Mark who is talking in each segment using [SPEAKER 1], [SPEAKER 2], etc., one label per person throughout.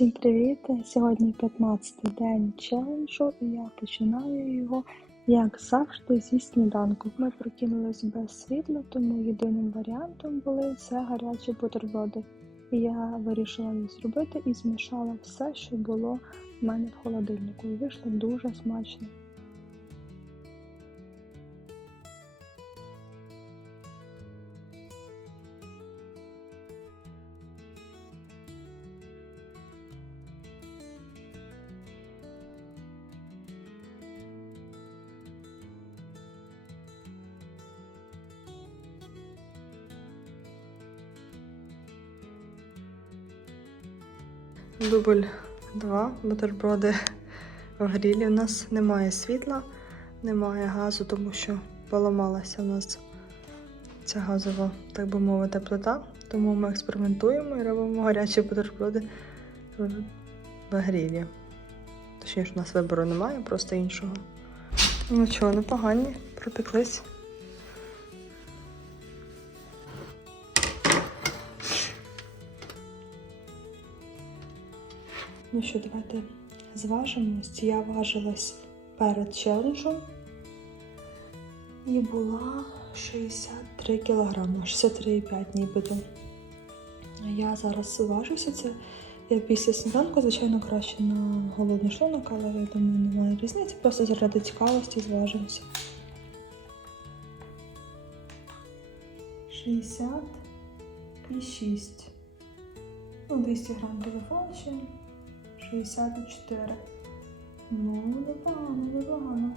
[SPEAKER 1] Всім привіт! Сьогодні 15-й день челенджу, і я починаю його, як завжди, зі сніданку. Ми прокинулись без світла, тому єдиним варіантом були це гарячі бутерброди. І я вирішила їх зробити і змішала все, що було в мене в холодильнику. І вийшло дуже смачно.
[SPEAKER 2] Дубль 2, бутерброди в грілі. У нас немає світла, немає газу, тому що поламалася у нас ця газова, так би мовити, плита. Тому ми експериментуємо і робимо гарячі бутерброди в, в грілі. Точніше, у нас вибору немає, просто іншого. Ну чого, непогані, пропеклись. Ну що, давайте зважимось. Я важилась перед челенджем і була 63 кілограми, 63,5 нібито. Я зараз важуся. Це я після сніданку, звичайно, краще на голодний шлунок, але я думаю, немає різниці. Просто заради цікавості зважимося. 66. Ну, 200 грам телефон ще. 64. Ну, непогано, непогано.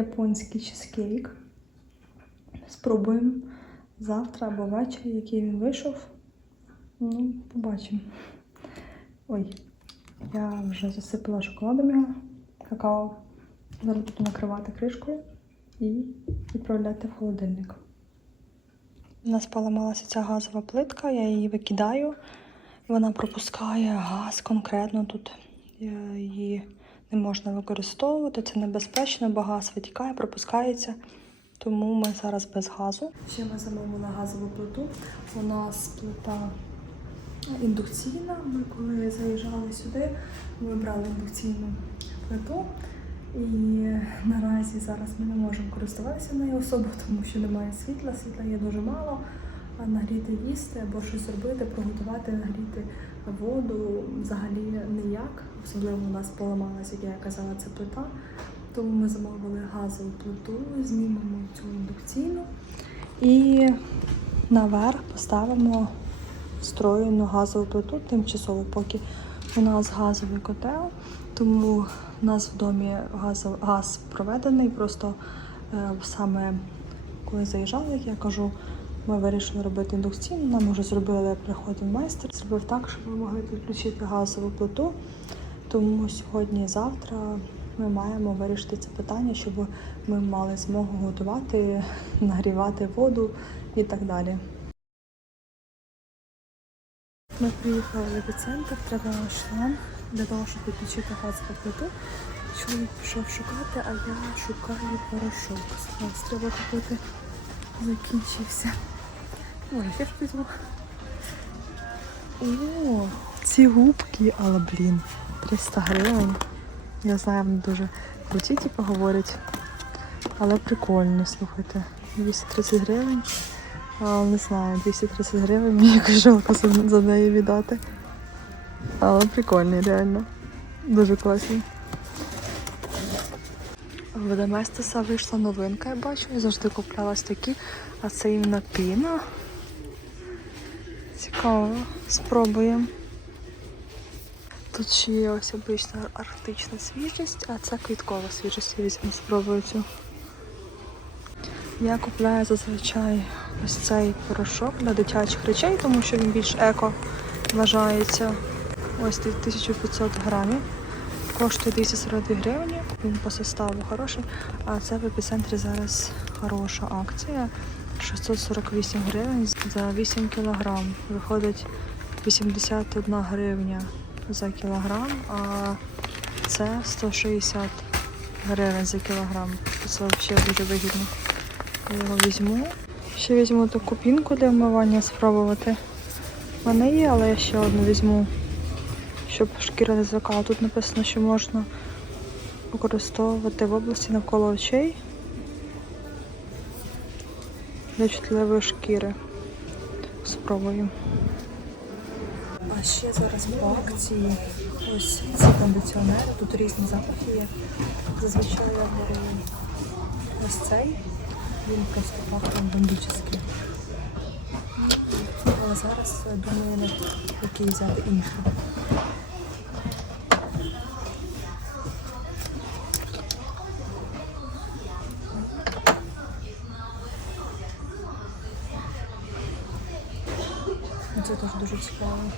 [SPEAKER 2] Японський чизкейк. Спробуємо завтра або ввечері, який він вийшов. Ну, побачимо. Ой, я вже засипала шоколадом його, какао. Зараз буду накривати кришкою і відправляти в холодильник. У нас поламалася ця газова плитка, я її викидаю. Вона пропускає газ конкретно тут. е, Її не можна використовувати, це небезпечно, бо газ витікає, пропускається. Тому ми зараз без газу. Ще ми замовили газову плиту. У нас плита індукційна. Ми коли заїжджали сюди, ми брали індукційну плиту. І наразі зараз ми не можемо користуватися нею особо, тому що немає світла, світла є дуже мало. А нагріти їсти або щось зробити, приготувати, нагріти воду взагалі ніяк. Особливо у нас поламалася, як я казала, це плита. Тому ми замовили газову плиту, знімемо цю індукційну і наверх поставимо встроєну газову плиту тимчасово, поки у нас газовий котел. Тому у нас в домі газ, газ проведений. Просто е, саме коли заїжджали, як я кажу, ми вирішили робити індукційну. Нам вже зробили приходив майстер. Зробив так, щоб ми могли підключити газову плиту. Тому сьогодні і завтра ми маємо вирішити це питання, щоб ми мали змогу готувати, нагрівати воду і так далі. Ми приїхали в епіцентр, треба шланг для того, щоб підключити газову плиту. Чоловік пішов шукати, а я шукаю порошок. Треба купити. Закінчився. Ой, я ж візьму. О, ці губки, але блін, 300 гривень. Я знаю, вони дуже круті, типу, говорять. Але прикольні, слухайте. 230 гривень. А, не знаю, 230 гривень мені якось жалко за, за неї віддати. Але прикольні, реально. Дуже класні. В Доместоса вийшла новинка, я бачу. Я завжди купляла ось такі, а це іменно піна. Цікаво, спробуємо. Тут ще є ось обична арктична свіжість, а це квіткова свіжість. Я візьму спробую цю. Я купляю зазвичай ось цей порошок для дитячих речей, тому що він більш еко вважається. Ось 1500 грамів. Коштує 242 гривні. Він по составу хороший. А це в епіцентрі зараз хороша акція. 648 гривень за 8 кілограм. Виходить 81 гривня за кілограм, а це 160 гривень за кілограм. Це взагалі дуже вигідно. Я його візьму. Ще візьму таку пінку для вмивання спробувати. В мене є, але я ще одну візьму, щоб шкіра не звикала. Тут написано, що можна використовувати в області навколо очей для чутливої шкіри. Спробую. А ще зараз по акції ось ці кондиціонери. Тут різні запахи є. Зазвичай я беру ось цей. Він просто пахне бомбічний. Але зараз думаю, який взяти інший. Пахне.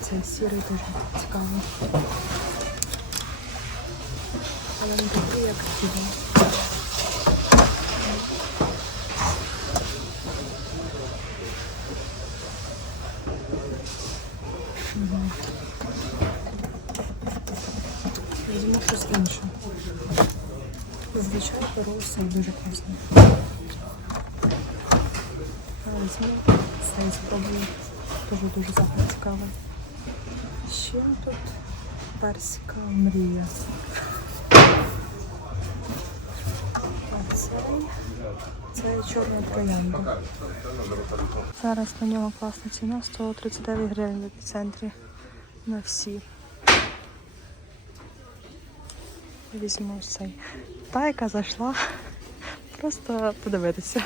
[SPEAKER 2] Цей сірий теж цікавий. Але не такий, як тіло. Візьму щось інше. Зазвичай беру дуже класний. Візьму цей спробую. Дуже дуже запах цікавий. Ще тут персика мрія. А цей, це чорна троянда. Зараз на нього класна ціна 139 гривень в епіцентрі на всі. Візьму цей. Та, яка зайшла. Просто подивитися.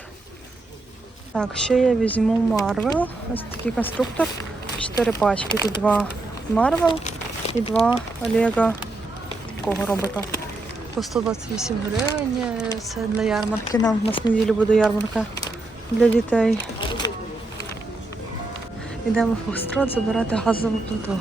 [SPEAKER 2] Так, ще я візьму Marvel. Ось такий конструктор. Чотири пачки. Тут два Марвел і два Олега такого робота. По 128 гривень. Це для ярмарки. Нам у нас неділю буде ярмарка для дітей. Йдемо в Острот забирати газову плиту.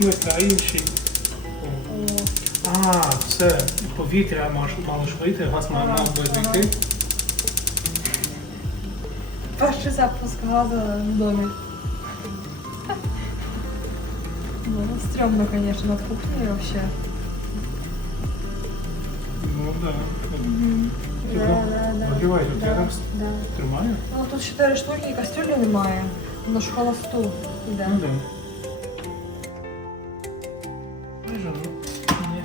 [SPEAKER 3] Смислі, а інший? А, все, повітря мало, ж вийти, газ мав, мав би вийти.
[SPEAKER 2] Перший запуск газу в домі. Ну, стрёмно, конечно, над кухней вообще.
[SPEAKER 3] Ну.
[SPEAKER 2] Да, да, да.
[SPEAKER 3] Нагрівай тут, я
[SPEAKER 2] Да,
[SPEAKER 3] так
[SPEAKER 2] да.
[SPEAKER 3] тримаю.
[SPEAKER 2] Ну тут чотири штуки і кастрюлі немає. Воно ж холосту йде.
[SPEAKER 3] Ну так. Ні.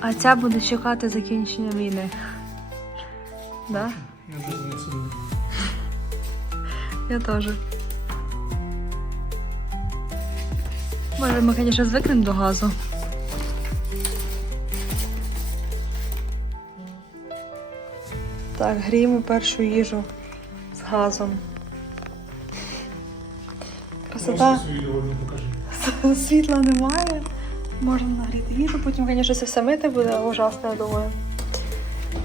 [SPEAKER 2] А ця буде чекати закінчення війни. Да?
[SPEAKER 3] Я вже знесу.
[SPEAKER 2] Я теж. Може, ми, звісно, звикнемо до газу. Так, гріємо першу їжу з газом. Красота. Світла немає. Можна нагріти їжу, потім, звісно, це все мити буде ужасно, я думаю.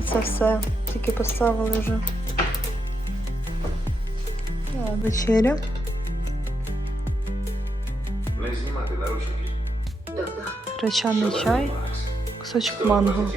[SPEAKER 2] Це все тільки поставили вже. А, вечеря.
[SPEAKER 4] Не знімати наручники.
[SPEAKER 2] Гречаний чай, кусочок манго.